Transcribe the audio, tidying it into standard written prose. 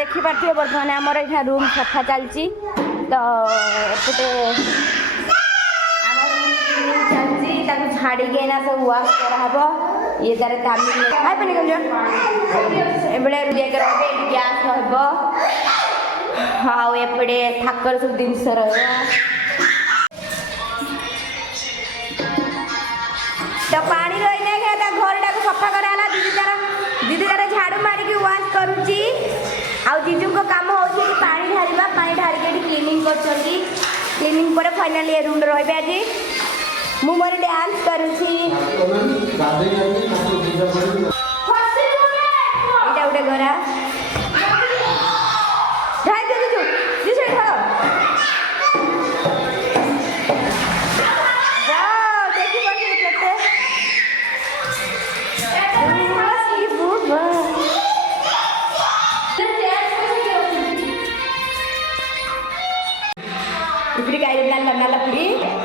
देखी पारे बर्तमान आमर यहाँ रूम सफा चलती तो एपटे चलती छाड़ी सब वाश कराब ये तार तामिल खाइपनि गंज गैस रपटे थाकर सब जिनस तो पानी रही घर टाक सफा कराला दीदी तार झाड़ू मारिकी वाश करुच्ची जीजू को काम हो पानी ढारिबा पानी ढारिके क्लीनिंग क्लीनिंग पर फाइनाली रूम रही आज मु मोर डांस करुच्ची एटा गोटे गरा ढाई दे जीजू जीजू खाओ देखी केते Ibri kayak nala puri.